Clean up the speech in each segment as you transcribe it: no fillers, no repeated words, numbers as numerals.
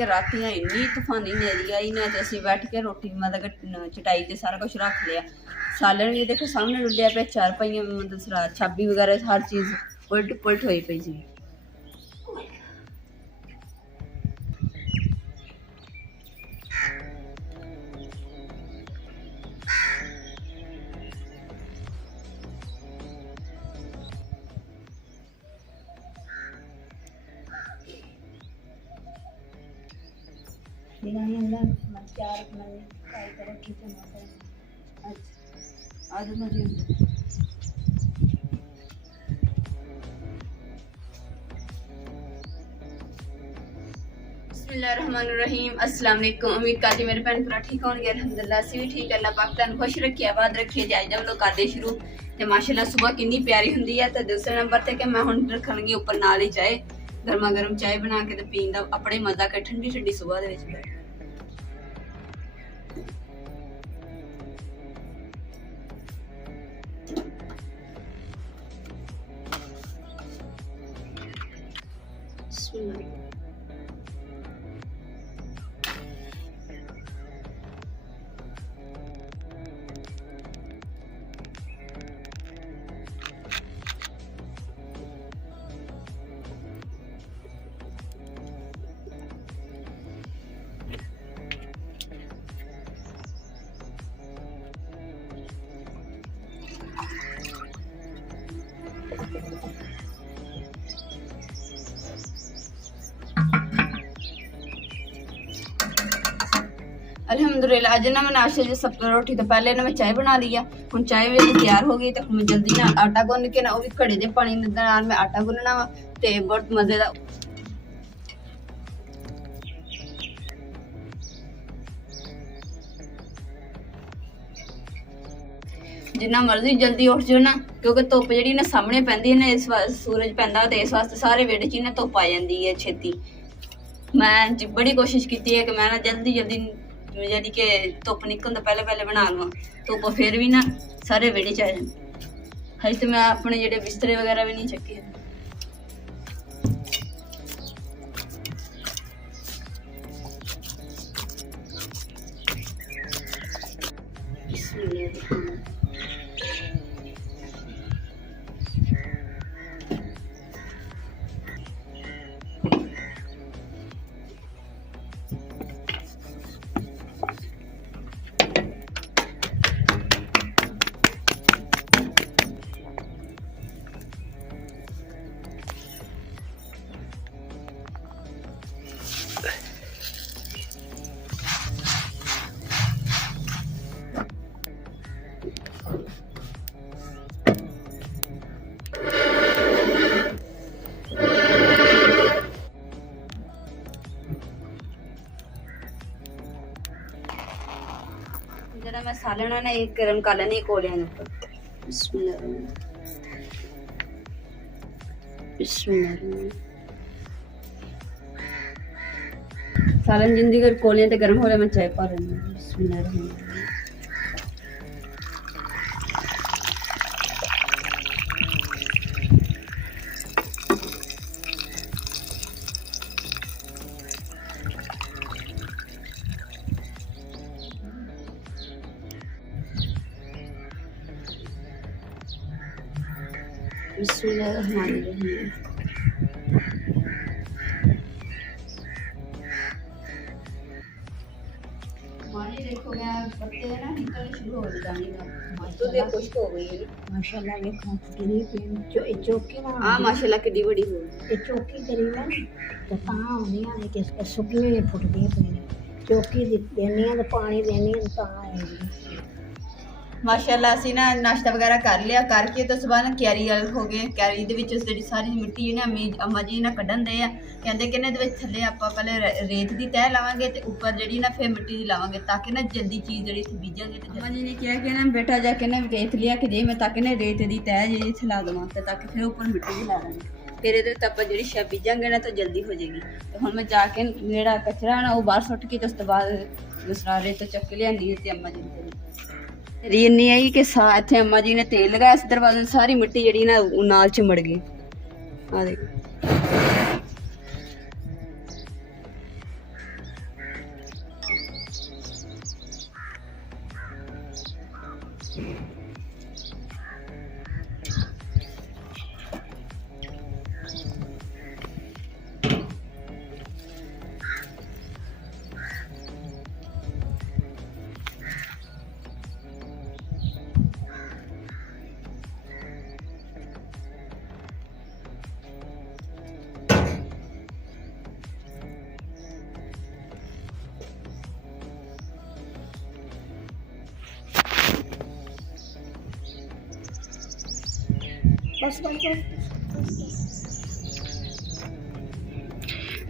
कि राती इन्नी तूफानी नेरी आई ना, तो असीं बैठ के रोटी मतलब चटाई ते सारा कुछ रख लिया। सालन भी देखो सामने रुलिया पे, चार पाइयां मतलब छाबी वगैरह हर चीज़ उलट पुलट होई पई सी। बिस्मिल्लाहिर्रहमानिर्रहीम। अस्सलाम वालेकुम। उम्मीद करदी मेरे भैन भरा ठीक होंगे। अल्हम्दुलिल्लाह असीं भी ठीक। अल्लाह पाक तुहानूं खुश रखे, आबाद रखे। ते अज हम लोग करदे शुरू ते माशाअल्लाह सुबह कितनी प्यारी हुंदी है। ते दूसरे नंबर ते कि मैं हुण रखण लगी उपर नाल ही चाय, गर्मा गर्म चाय बना के ते पीण दा अपने मजा के ठंडी ठंडी सुबह दे विच। अल्हम्दुलिल्लाह अज ना मैं नाश्ते जो सब रोटी तो पहले ना मैं चाय बना लिया। हुण चाय मेरी तैयार हो गई, तो मैं जल्दी ना आटा गुन के ना वो भी घड़े दे पानी नाल मैं आटा गुनना वा ते बहुत मजे दा। जिन्ना मर्जी जल्दी उठ जाओ ना, क्योंकि धुप जी ना सामने पैंदी है, इस सूरज पैंदा तो इस वास्ते सारे वेड़े च ना धुप आ जाती है छेती। मैं बड़ी कोशिश की है कि मैं ना जल्दी जल्दी यानी कि धुप निकलन तो पहले पहले बना लवां। धुप फिर भी ना सारे वेड़े च आ जाए। हज तो मैं अपने जेडे बिस्तरे वगैरह भी नहीं चके। जरा मैं सालन ना एक गर्म कर लेनी कोलियां दे ऊपर। सालन जिंदी कर कोलियां ते गर्म हो रहा मैं चाय पा लेनी। बिस्मिल्लाह बिस्मिल्लाहिर्रहमानिर्रहीम। पानी देखो मैं पत्ते ना निकलने शुरू हो जाएंगे। तो देखो खुश्क हो गई है माशाल्लाह। देखो कितनी पेन चौकी ना हां माशाल्लाह कितनी बड़ी हो ये चौकी करी ना तो ता होनी है कि इसके सुखने फुट गए पेन चौकी देनी है तो पानी देनी है ता आएगी। माशाल्लाह असी ना नाश्ता वगैरह कर लिया, करके तो सुबह ना क्यारी हो गए। क्यारी दे विच जेहड़ी सारी मिट्टी ने अम्मा जी ना कढन दे कहंदे कि इहदे विच थल्ले आपां पहले रेत दी तह लावांगे ते ऊपर जेहड़ी ना फिर मिट्टी दी लावांगे, ताकि ना जल्दी चीज़ जेहड़ी इत्थे बीजांगे। ते अम्मा जी ने कहा कि ना बेटा जाके ना रेत लिया के दे मैं, ताकि ना रेत दी तह जेहड़ी इत्थे ला देवां ते ताकि फिर ऊपर मिट्टी दी ला देंगे। फिर ये आपां जेहड़ी शै बीजांगे ना तो जल्दी हो जाएगी। तो हुण मैं जाके जेहड़ा कचरा ना वो बाहर सुੱਟ के तो उस तो बाद दूसरा रेत चुक लियांदी ते अम्मा जी ने रीन नहीं आई कि इतने अम्मा जी ने तेल लगाया इस दरवाजे सारी मिट्टी जी ना नाल चिमड़ गई। आ देखो बस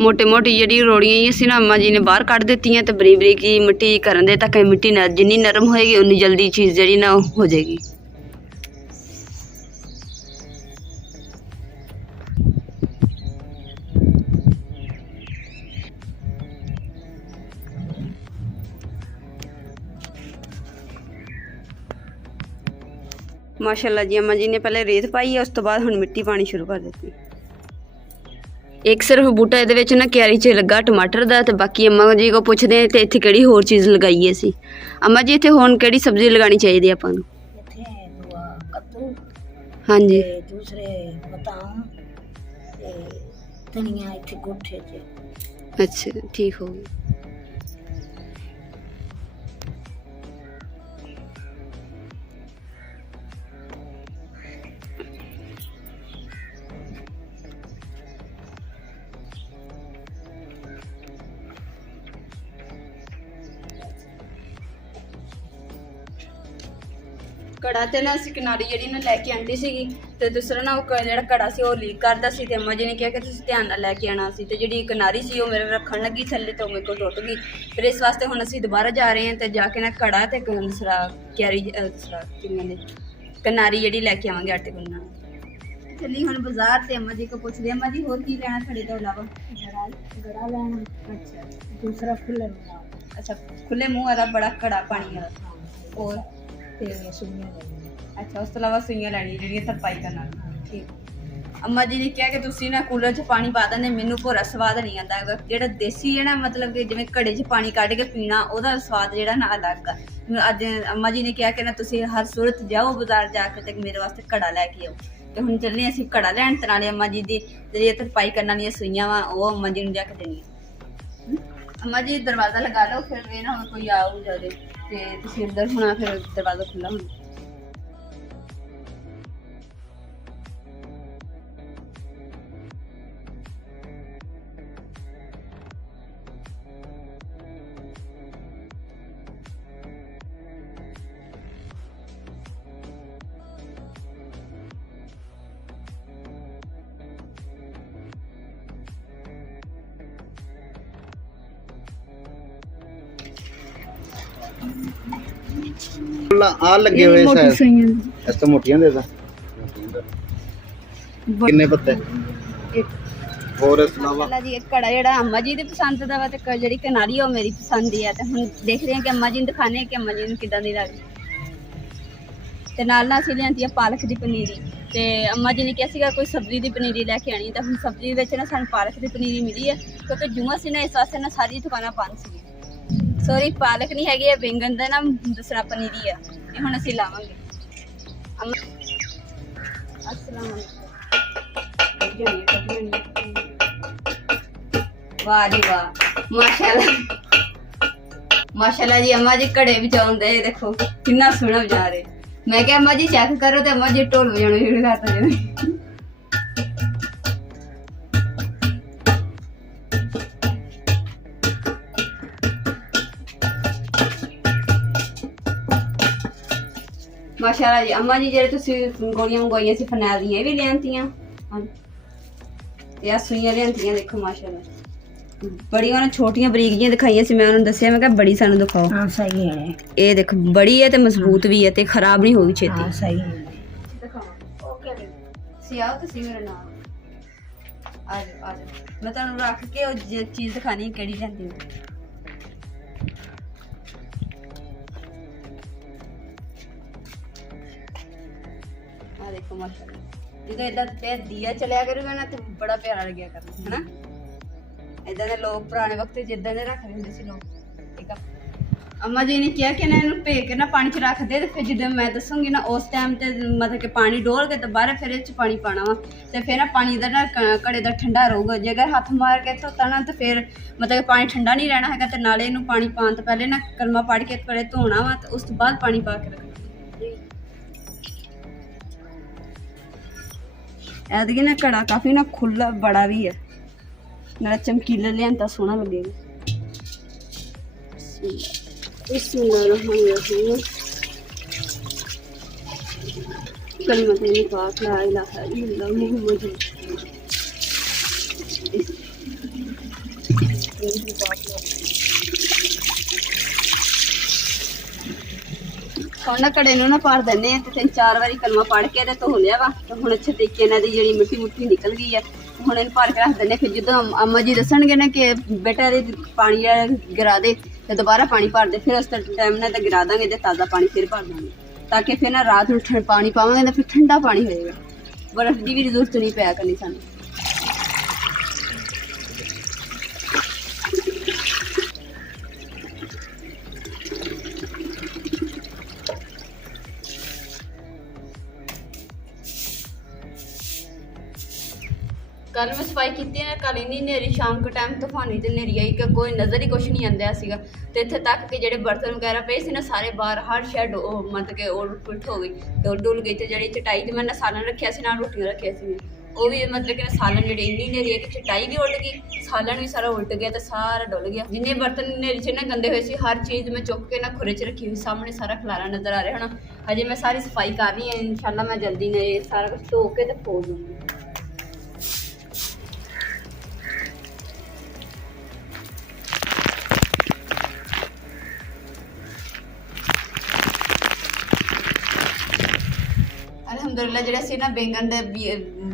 मोटे मोटी जी रोड़ियां ही असी ना अम्मा जी ने बाहर कढ़ दी तो बरीक बरीक जी मिट्टी करन दे तक मिट्टी जिन्नी नरम होएगी उन्नी जल्दी चीज़ जी ना हो जाएगी। माशाल्लाह जी अम्मा जी ने पहले रेत पाई है, उस तो बाद हुण मिट्टी पानी शुरू कर दी। एक सिर्फ बूटा ये ना क्यारी च लगा टमाटर का, तो बाकी अम्मा जी को पुछते हैं तो इतने किहड़ी होर चीज़ लगाई है असी। अम्मा जी इतने होर किहड़ी सब्जी लगानी चाहिए आपां नूं? हाँ जी दूसरे बदाम धनिया इत्थे कोठे च। अच्छा ठीक हो गया। कड़ा तो ना असी किनारी जी ना लैके आंदी सी, तो दूसरा ना जो कड़ा से लीक करता सी, तो अम्मा जी ने कहा कि तुम ध्यान नाल लैके आना सी, तो जी किनारी सी मेरे रखन लगी थले तो मेरे को टुट गई। फिर इस वास्ते हुण असी दोबारा जा रहे हैं, तो जाके ना कड़ा तो दूसरा क्यारी दूसरा किनारी जी लैके आवांगे आटे गुन्नण। चली हुण बाजार से अम्मा जी को पूछदे अम्मा जी होर की लेना खड़े तो इलावा? गड़ा लेना। अच्छा दूसरा खुले मुँह। अच्छा खुले मुँह वाला बड़ा कड़ा पानी वाला और अच्छा उस तो अलावा सुइयां लैनी जी तरपाई करना। ठीक अम्मा जी ने कहा कि तुसी ना कूलर च पानी पा देंगे, मैनू पूरा स्वाद नहीं आता जो देसी है ना, मतलब कि जिवें घड़े च पानी कढ़ के पीना ओहदा स्वाद जो ना अलग आ। अज अम्मा जी ने कहा कि ना तुसी हर सूरत जाओ बाजार जाके ते मेरे वास्ते घड़ा लैके आओ, तो हुण चलने असीं घड़ा लैण ते नाले अम्मा जी दी जेहड़ी तरपाई करन वालियां सुइयां वा ओह अम्मा जी नूं जाके देनी। अम्मा जी दरवाज़ा लगा लो, फिर ये ना कोई आओ जाए तो तुसीं अंदर होना, फिर दरवाज़ा खुला होना। आ लगे हुए इस तो मोटियां दे दा किन्ने पत्ते और इस अलावा माशाल्लाह जी कड़ा जेड़ा अम्मा जी दी पसंद दा वा ते जेड़ी किनारी ओ मेरी पसंद दी है, ते हुण देख रहे हैं कि अम्मा जी नूं दिखाने कि अम्मा जी नूं किदां दी लगदी। ते नाल ना असीं लिआंदी आ पालक दी पनीरी, ते अम्मा जी ने कहा सीगा कोई सब्जी दी पनीरी लैके आनी, ते हुण सब्जी विच ना सानूं पालक दी पनीरी मिली है, क्योंकि जुआं सी ना इस वास्ते ना सारी दुकानां बंद सी। सॉरी पालक नहीं हैगी, बैंगन दा ना दूसरा पनीरी है, ये हुण असीं लावांगे। अस्सलाम वाह जी वाह माशाल्लाह माशाल्लाह जी अम्मा जी घड़े बजाउंदे देखो कितना सोहना बजा रहे। मैं क्या अम्मा जी चेक करो, तो अम्मा जी ढोल बजाना शुरू करता जी। माशाल्लाह जी अम्मा जी जेह्ड़े तुसीं गोलियां मंगवाइयां सी फरनैल दियां भी लेआंतियां, ते सुइयां लेआंतियां देखो माशाल्लाह बड़ी उन्हें छोटियां बरीक जिहियां दिखाइयां सी, मैं उन्होंने दस्सिया मैं कहा बड़ी सानू दिखाओ। हाँ सही है, ये देखो बड़ी है ते मजबूत भी है ते खराब नहीं होगी छेती। हाँ सही है। दिखाओ ओके सियाओ तुसीं मेरे नाल आ जाओ मैं तुहानू रख के ओ चीज़ दिखानी केड़ी लैंदी हो। आ देखो माशाल्लाह जो इदा दिया चलिया करूगा ना तो बड़ा प्यारा लग्या करना है ना। इदा दे लोग पुराने वक्त जिदा दे रखते होंदे सी लोग, ठीक है। अम्मा जी ने कहा कि ना इन्हू भे के ना पानी च रख दे, तो फिर जो मैं दसूँगी ना उस टाइम ते मतलब कि पानी डोल के दोबारा फिर इस पानी पाना वा, तो फिर ना पानी दा ना घड़े दा ठंडा रहूगा। जे अगर हत्थ मार के धोता ना तो फिर मतलब पानी ठंडा नहीं रहना है, तो नाले इनू पानी पाने तो पहले ना कलमा पढ़ के पहले धोना वा, तो उस तो बाद पानी पा के रखना। ऐदगी ना घड़ा काफ़ी ना खुला बड़ा भी है, नाले चमकीला लिआंदा सोहना लगेगा। कलमतैन पाक ला इलाहा इल्लल्लाह मुहम्मद ਹੁਣ ਨਾ ਕੜੇ ਨੂੰ ਨਾ ਭਰ ਦਿੰਦੇ ਆ ਤੇ 3-4 ਵਾਰੀ ਕਲਮਾ ਪੜ ਕੇ ਤੇ ਧੋ ਲਿਆ ਵਾ ਤੇ ਹੁਣ ਅੱਛੇ ਤਰੀਕੇ ਨਾਲ ਦੀ ਜਿਹੜੀ ਮਿੱਟੀ ਮੁੱਠੀ ਨਿਕਲ ਗਈ ਆ ਹੁਣ ਇਹਨੂੰ ਭਰ ਕੇ ਰੱਖ ਦਿੰਦੇ ਫਿਰ ਜਦੋਂ ਅੰਮਾ ਜੀ ਦੱਸਣਗੇ ਨਾ ਕਿ ਬੇਟਾ ਇਹਦੇ ਪਾਣੀ ਗਿਰਾ ਦੇ ਤੇ ਦੁਬਾਰਾ ਪਾਣੀ ਭਰ ਦੇ ਫਿਰ ਉਸ ਟਾਈਮ ਨਾਲ ਤਾਂ ਗਿਰਾ ਦਾਂਗੇ ਤੇ ਤਾਜ਼ਾ ਪਾਣੀ ਫਿਰ ਭਰ ਦਾਂਗੇ ਤਾਂ ਕਿ ਫਿਰ ਨਾ ਰਾਤ ਨੂੰ ਪਾਣੀ ਪਾਵਾਂਗੇ ਤਾਂ ਫਿਰ ਠੰਡਾ ਪਾਣੀ ਹੋਏਗਾ ਬਰਫ਼ ਦੀ ਵੀ ਜ਼ਰੂਰਤ ਨਹੀਂ ਪਿਆ ਕਰਨੀ ਸਾਨੂੰ कल मैं सफाई की ना कल इन्नी नेरी शाम के टाइम तूफानी तो नेरी आई कि कोई नज़र ही कुछ नहीं आंदा सीगा ते इत्थे तक कि जेडे बर्तन वगैरह पे सी ना सारे बाहर हर शैड मतलब कि उलट पुलट हो गई डुल गई तो जी चटाई तो मैंने सालन रखा सी ना रोटियां रखिया सी वो भी मतलब कि सालन जी इन्नी नेरी है कि चटाई भी उल्ट गई सालन भी सारा उल्ट गया तो सारा डुल गया जिन्ने बर्तन नेरी च ना गंदे हुए सी हर चीज़ मैं चुक के ना खुरे च रखी हुई सामने सारा खलारा नज़र आ रहा है ना हजे मैं सारी सफाई कर रही हूँ इंशाल्लाह मैं जल्दी ने सारा कुछ धो के तो फो दूँगी अलहमदुलिल्लाह ਜਿਹੜਾ ਸੀ ਨਾ ਬੈਂਗਣ ਦੇ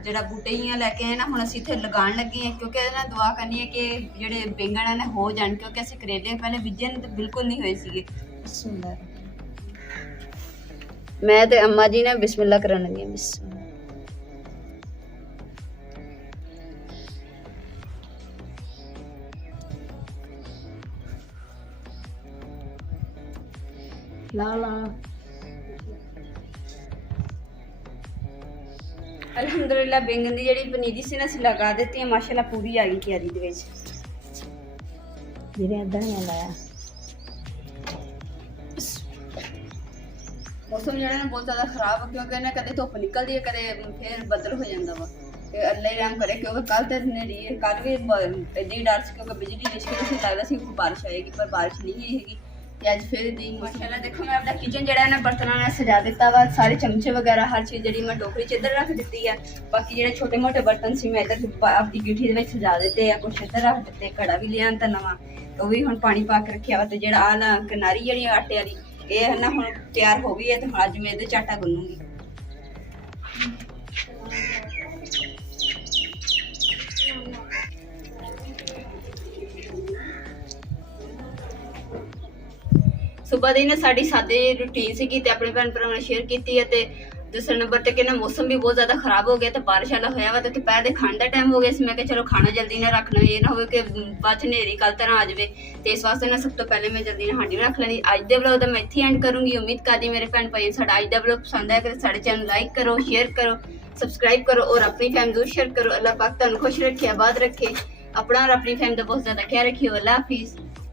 ਜਿਹੜਾ ਬੂਟੇ ਹੀ ਲੈ ਕੇ ਆਏ ਨਾ ਹੁਣ ਅਸੀਂ ਇੱਥੇ ਲਗਾਉਣ ਲੱਗੇ ਹਾਂ ਕਿਉਂਕਿ ਇਹਦੇ ਨਾਲ ਦੁਆ ਕਰਨੀ ਹੈ ਕਿ ਜਿਹੜੇ ਬੈਂਗਣ ਨੇ ਹੋ ਜਾਣ ਕਿਉਂਕਿ ਅਸੀਂ ਕਰੇਲੇ ਪਹਿਲੇ ਬੀਜੇ ਨੇ ਤੇ ਬਿਲਕੁਲ ਨਹੀਂ ਹੋਏ ਸੀਗੇ ਬਿਸਮਿਲ੍ਲਾ ਮੈਂ ਤੇ ਅੰਮਾ ਜੀ ਨੇ ਬਿਸਮਿਲ੍ਲਾ ਕਰਨ ਲੱਗੀ ਹਾਂ ਬਿਸਮਿਲ੍ਲਾ ਲਾ ਲਾ अलहमदुलिल्लाह बैंगन की जी पनीरी से ना लगा देती है माशाल्लाह पूरी आ गई क्यारी दे विच जिवें अद्धा नहीं लाया मौसम जो बहुत ज़्यादा खराब है क्योंकि ना कदे धुप निकलती है कदे फिर बदल हो जाता वा ते अल्लाह ही रहम करे क्योंकि कल तो नेरी कल भी इदा डर से क्योंकि बिजली लिशकी से लगता सी बारिश आएगी पर बारिश नहीं हुई हैगी ਤੇ ਅੱਜ ਫਿਰ ਦੀ ਮਾਸ਼ਾਅੱਲਾ ਦੇਖੋ ਮੈਂ ਆਪਣਾ ਕਿਚਨ ਜਿਹੜਾ ਹੈ ਨਾ ਬਰਤਨਾਂ ਨਾਲ ਸਜਾ ਦਿੱਤਾ ਵਾ ਸਾਰੇ ਚਮਚੇ ਵਗੈਰਾ ਹਰ ਚੀਜ਼ ਜਿਹੜੀ ਮੈਂ ਟੋਕਰੀ 'ਚ ਇੱਧਰ ਰੱਖ ਦਿੱਤੀ ਹੈ ਬਾਕੀ ਜਿਹੜੇ ਛੋਟੇ ਮੋਟੇ ਬਰਤਨ ਸੀ ਮੈਂ ਇੱਧਰ ਆਪਣੀ ਗਿੱਠੀ ਦੇ ਵਿੱਚ ਸਜਾ ਦਿੱਤੇ ਆ ਕੁਛ ਇੱਧਰ ਰੱਖ ਦਿੱਤੇ ਕੜਾ ਵੀ ਲਿਆਂਦਾ ਤਾਂ ਨਵਾਂ ਉਹ ਵੀ ਹੁਣ ਪਾਣੀ ਪਾ ਕੇ ਰੱਖਿਆ ਵਾ ਤੇ ਜਿਹੜਾ ਆ ਨਾ ਕਿਨਾਰੀ ਜਿਹੜੀ ਆਟੇ ਵਾਲੀ ਇਹ ਹੈ ਨਾ ਹੁਣ ਤਿਆਰ ਹੋ ਗਈ ਹੈ ਤੇ ਅੱਜ ਮੈਂ ਇਹਦੇ 'ਚ ਆਟਾ ਗੁੰਨੂੰਗੀ सुबह दी ना साड़ी सादे रूटीन सी की अपने भैन भरावां ने शेयर की है दूसरे नंबर ते कहना मौसम भी बहुत ज़्यादा खराब हो गया तो बारिश वाला होया वा तो दोपहर के खाने का टाइम हो गया मैं चलो खाना जल्दी ना रख लो ये ना हो कि बाद च नेरी कल तरह आ जाए तो इस वास्ते ना सब तो पहले मैं जल्दी ना हांडी रख लेनी अज के ब्लॉग का मैं इत्थे एंड करूँगी उम्मीद करती मेरे भैन भाई साडा अज का ब्लॉग पसंद आया कि साडे चैनल लाइक करो शेयर करो सबसक्राइब करो और अपनी फैमिली जरूर शेयर करो अल्लाह पाक तुहानू खुश रखे आबाद रखे अपना और अपनी फैमिली का बहुत ज़्यादा ख्याल रखियो अल्लाह हाफिज़।